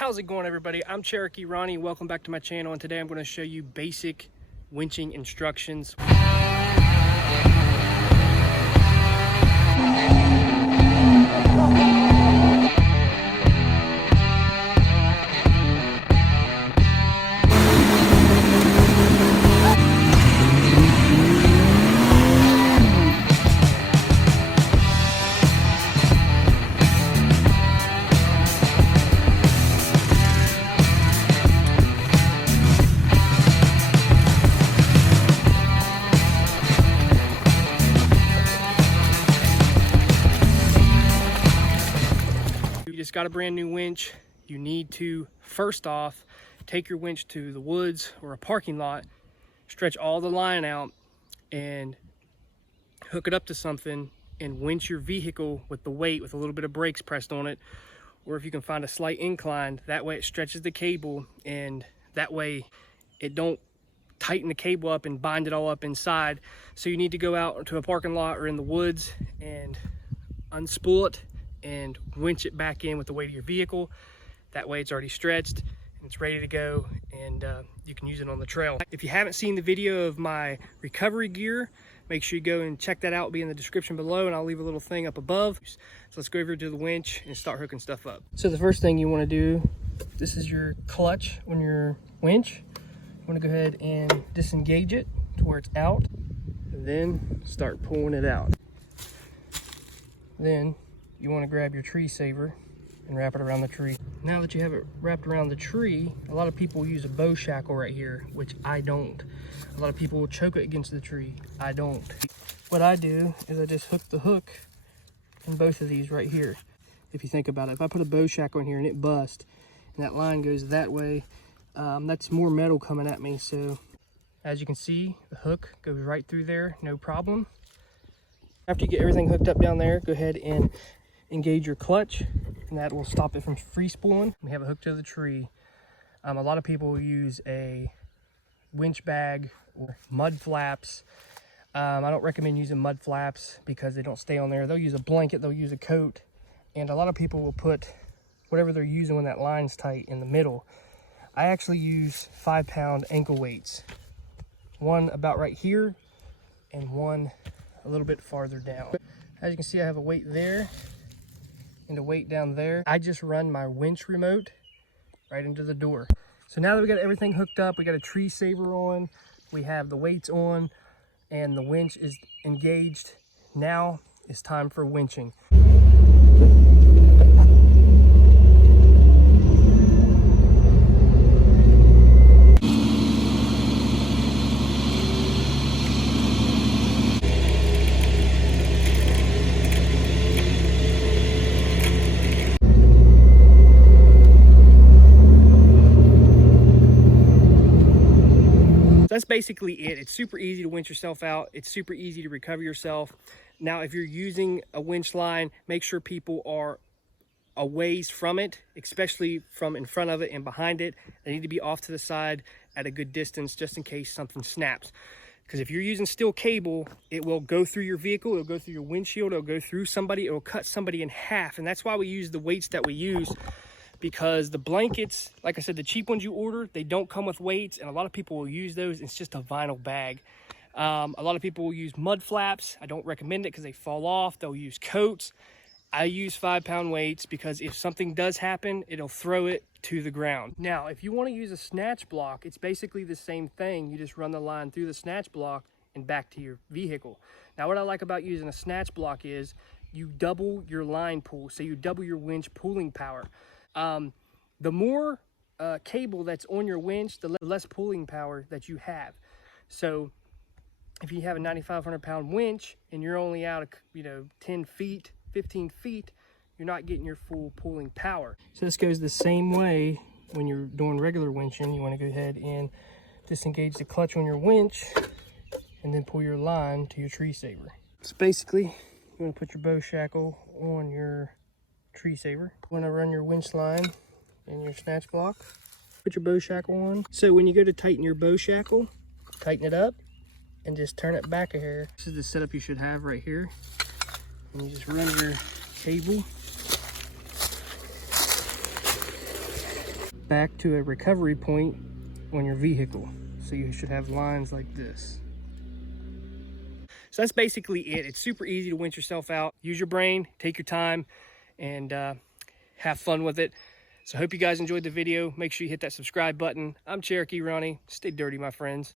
How's it going, everybody? I'm Cherokee Ronnie. Welcome back to my channel, and today I'm going to show you basic winching instructions. Just got a brand new winch. You need to first off take your winch to the woods or a parking lot, stretch all the line out and hook it up to something and winch your vehicle with the weight with a little bit of brakes pressed on it, or if you can find a slight incline, that way it stretches the cable and that way it don't tighten the cable up and bind it all up inside. So you need to go out to a parking lot or in the woods and unspool it and winch it back in with the weight of your vehicle. That way it's already stretched and it's ready to go, and you can use it on the trail. If you haven't seen the video of my recovery gear, make sure you go and check that out. It'll be in the description below, and I'll leave a little thing up above. So let's go over to the winch and start hooking stuff up. So the first thing you want to do, this is your clutch on your winch. You want to go ahead and disengage it to where it's out, and then start pulling it out. Then you want to grab your tree saver and wrap it around the tree. Now that you have it wrapped around the tree, a lot of people use a bow shackle right here, which I don't. A lot of people will choke it against the tree. I don't. What I do is I just hook the hook in both of these right here. If you think about it, if I put a bow shackle in here and it busts and that line goes that way, that's more metal coming at me. So as you can see, the hook goes right through there, no problem. After you get everything hooked up down there, go ahead and engage your clutch, and that will stop it from free spooling. We have it hooked to the tree. A lot of people use a winch bag or mud flaps. I don't recommend using mud flaps because they don't stay on there. They'll use a blanket, they'll use a coat, and a lot of people will put whatever they're using when that line's tight in the middle. I actually use 5-pound ankle weights. One about right here and one a little bit farther down. As you can see, I have a weight there and a weight down there. I just run my winch remote right into the door. So now that we got everything hooked up, we got a tree saver on, we have the weights on, and the winch is engaged. Now it's time for winching. That's basically it. It's super easy to winch yourself out. It's super easy to recover yourself. Now, if you're using a winch line, make sure people are a ways from it, especially from in front of it and behind it. They need to be off to the side at a good distance just in case something snaps. Because if you're using steel cable, it will go through your vehicle, it'll go through your windshield, it'll go through somebody, it will cut somebody in half. And that's why we use the weights that we use. Because the blankets, like I said, the cheap ones you order, they don't come with weights, and a lot of people will use those. It's just a vinyl bag. A lot of people will use mud flaps. I don't recommend it because they fall off. They'll use coats. I use 5-pound weights because if something does happen, it'll throw it to the ground. Now, if you want to use a snatch block, it's basically the same thing. You just run the line through the snatch block and back to your vehicle. Now, what I like about using a snatch block is you double your line pull, so you double your winch pulling power. The more cable that's on your winch, the less pulling power that you have. So if you have a 9,500-pound winch and you're only out 10 feet, 15 feet, you're not getting your full pulling power. So this goes the same way when you're doing regular winching. You want to go ahead and disengage the clutch on your winch and then pull your line to your tree saver. So basically, you want to put your bow shackle on your tree saver. You want to run your winch line in your snatch block. Put your bow shackle on. So when you go to tighten your bow shackle, tighten it up and just turn it back a hair. This is the setup you should have right here. And you just run your cable back to a recovery point on your vehicle. So you should have lines like this. So that's basically it. It's super easy to winch yourself out. Use your brain, take your time, and have fun with it. So I hope you guys enjoyed the video. Make sure you hit that subscribe button. I'm Cherokee Ronnie. Stay dirty, my friends.